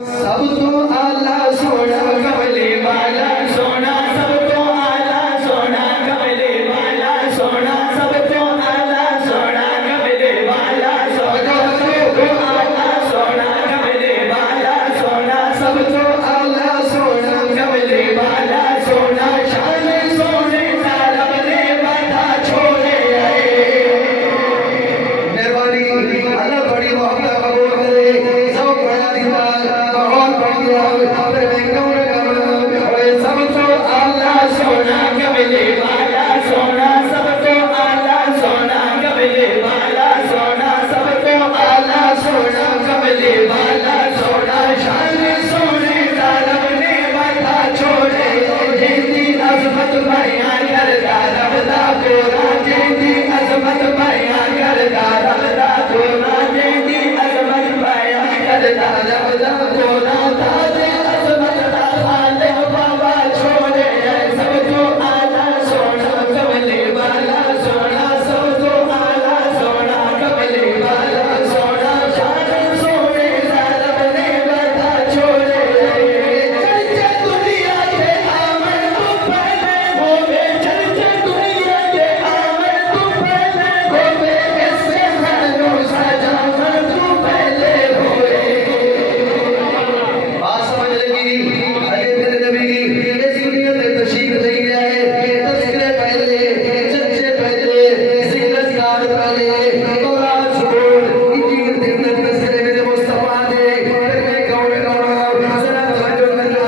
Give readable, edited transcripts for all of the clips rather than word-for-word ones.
सब तो आला सोना कमले वाला सोना, सब तो आला सोना कमले वाला सोना, सब तो आला सोना कमले वाला सोना, सब तो आला सोना कमले वाला सोना, सब तो आला सोना कमले वाला सोना। शान सोने तारा बने बाधा छोड़े आए। मेहरबानी अल्लाह बड़ी मोहब्बत कबूल करे। सब बड़ा दिला बहुत बढ़िया फिर मैं कहूँ सब तो आला सोना कमले वाला सोना, सब तो आला सोना कमले वाला सोना, सब तो आला सोना कमले वाला सोना। शान सोने तारा बने बाधा छोड़े जेदी अजमत बयां करदा रबदा गोरा, जेदी अजमत बयां करदा रबदा गोरा, जेदी अजमत बयां करदा रबदा गोरा। ताजे अजमत दा खालिक बाबा छोड़े सब तो आला सोना कमले वाला सोना, सब तो आला सोना कमले वाला सोना। शान सोने तारा बने बाधा छोड़े चर्चा दुनिया के आमन तू पहले होवे, चर्चा दुनिया के आमन तू पहले होवे, इससे हलो सजावन तू पहले होवे। बात समझ लगी? अरे मेरे नबी इस दुनिया में तशरीफ ले आए, तस्करे पहले, चर्चे पहले, जिक्रकार पहले, औलाद सुकून इतनी दिन तस्करे मेरे मुस्तफा ने। फिर मैं कहूँ जरा तवज्जो करना,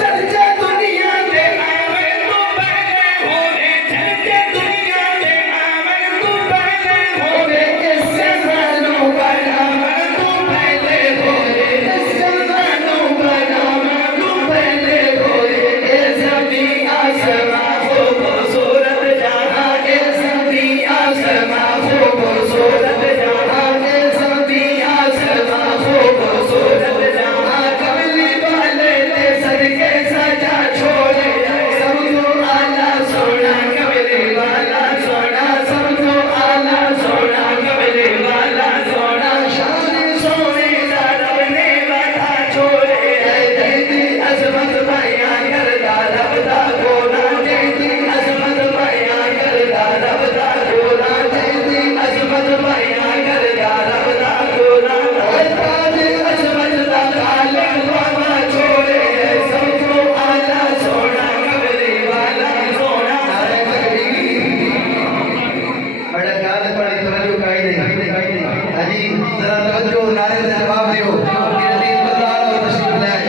चर्चा दुनिया के आमन तू पहले होवे, चर्चा दुनिया के आमन तू पहले होवे, इससे हलो बनावन तू पहले होवे, इससे हलो बनावन तू पहले होवे। ए ज़मीं आसमां खूबसूरत जहां, ए ज़मीं आसमां खूबसूरत जहां, ए ज़मीं आसमां खूबसूरत जहां। कमली वाले ने सदके सजा छोड़े सब तो आला सोना कमले वाला सोना, सब तो आला सोना कमले वाला सोना। शान सोने तारा बने बाधा छोड़े जेदी अजमत बयां करदा रबदा गोरा, जेदी अजमत बयां करदा रबदा गोरा, जेदी अजमत बयां करदा रबदा गोरा। ताजे अजमत दा खालिक बाबा छोड़े सब तो आला सोना कमले वाला सोना। नारे तकबीर बड़ा ख्याल है, बड़ी तवज्जो काई नहीं हाजी, जरा तवज्जो नारे का जवाब दियो। मेरे दीन बाजार और तशरीफ ले आए।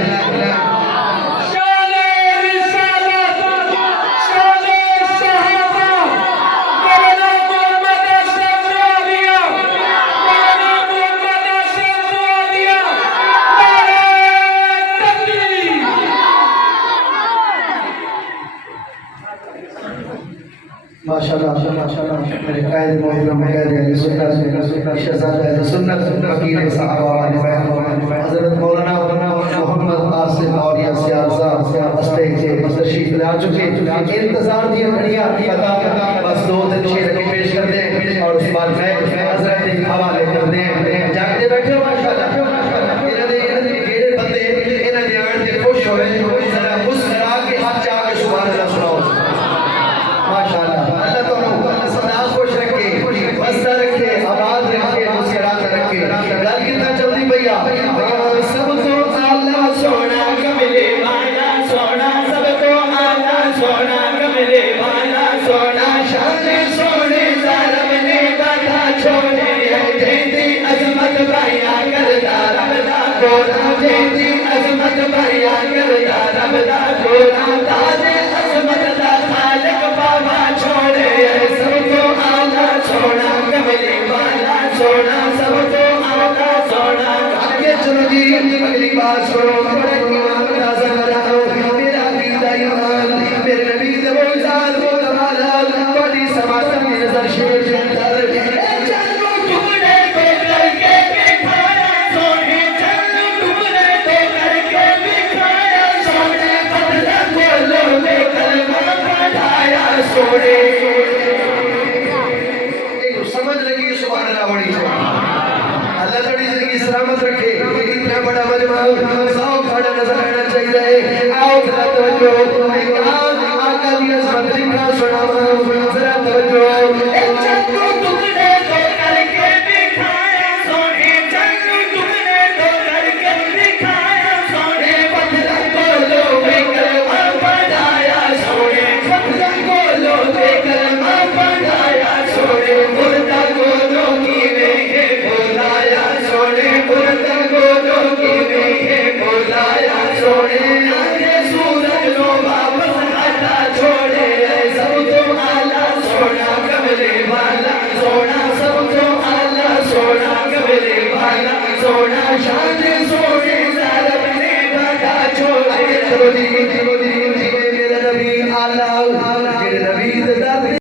शाने रिसालत, शाने सहाबा, मौलाना मोहम्मद अशरफ दुआदिया, मौलाना मोहम्मद अशरफ दुआदिया, नारे तकबीर। माशाल्लाह माशाल्लाह मेरे कायद मोहतरम कायद अहले सुन्नत शहजादा अहले सुन्नत फकीर सहाबा हजरत मौलाना मोहम्मद आसिफ और सियासा स्टेज से तशरीफ ला चुके। इंतजार थी घड़ियां पता बस दो दिन शेर के पेश कर दें और उस बाद मैं हजरत के हवाले कर दें। जागते बैठे हो माशाल्लाह इन्होंने केड़े बंदे इन्होंने आन के खुश होए, जरा मुस्कुरा के हाथ जाके सुभान अल्लाह सुनाओ। माशाल्लाह अल्लाह तो सदा खुश रखे, मस्त रखे, आबाद रखे, मुस्कुराता रखे। गल कितना चलती भैया सब तो आला सोना कमले वाला सोना, सब तो आला सोना कमले वाला सोना। शान सोने तारा बने बाधा छोड़े जेदी अजमत बयां करदा रबदा गोरा, जेदी अजमत बयां करदा रबदा गोरा। ताजे अजमत दा खालिक बाबा छोड़े सब तो आला सोना कमले वाला सोना, सब तो आला सोना। आगे चलो जी अगली बात सुनो, थोड़ा ईमान ताज़ा कराओ। मेरा अकीदा ईमान मेरे नबी दे वो जात वो कमाल बड़ी समात में नजर शेर अंदर चलो टुकड़े तो करके बिठाया सोने, चलो टुकड़े तो करके बिठाया सोने, बदला बोलो में कलमा पढ़ाया सोने। समझ लगी सुभान अल्लाह बड़ी अल्लाह थोड़ी जिंदगी सलामत रखे। इतना बड़ा मजमा सौ खड़ा नजर आना चाहिए। आओ जरा तवज्जो, मैं आका दी अज़मत लिखा सुनावा, जरा तवज्जो। चन्नू तुमने तो करके दिखाया सोने, चन्नू तुमने तो करके दिखाया सोने, पत्थर बोलो कलमा पढ़ाया सोने, पत्थर बोलो कलमा पढ़ाया सोने, मुर्दा बोलो की नहीं बुलाया सोने, मुर्दा बोलो की नहीं बुलाया सोने। आगे सूरज लो वापस हटा छोड़े, सब तो आला सोना कमले वाला सोना, सब तो आला सोना कमले वाला सोना, शान सोने ज़ालिम ने भगा छोड़े।